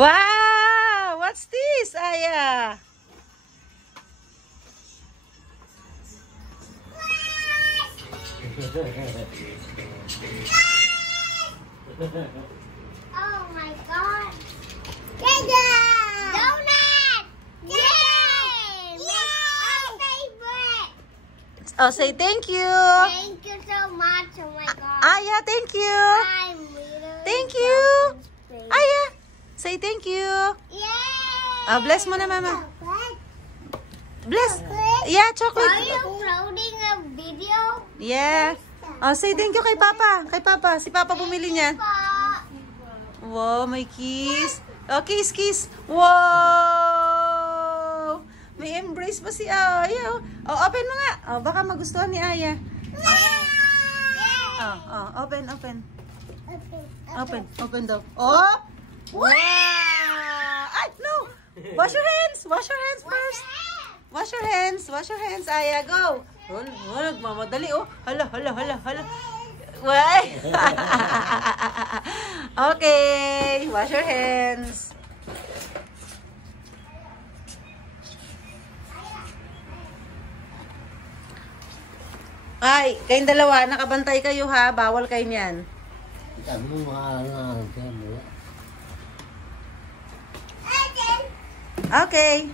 Wow! What's this, Aya? Oh my God! Donut! Yay! Our favorite! Oh, say thank you. Thank you so much. Oh my God! Aya, thank you. I'm really Thank you. Aya, say thank you. Yay! Bless mo na, Mama. Bless. Yeah, Are chocolate. you uploading a video? Yeah. Oh, say thank you kay Papa. Kay Papa. Si Papa bumili niyan. Wow, may kiss. Oh, kiss, kiss. Wow! May embrace pa si Aya. Oh, open mo nga. Oh, baka magustuhan ni Aya. Oh, open, open. Open, open daw. Oh! Wow! Ay, no! Wash your hands. Wash your hands first. Wash your hands. Wash your hands, Aya. Go. Oh, nagmamadali, oh. Hala, hala, hala, hala. Why? Okay. Wash your hands. Ay, kayong dalawa, nakabantay kayo ha. Bawal kayo niyan. Okay.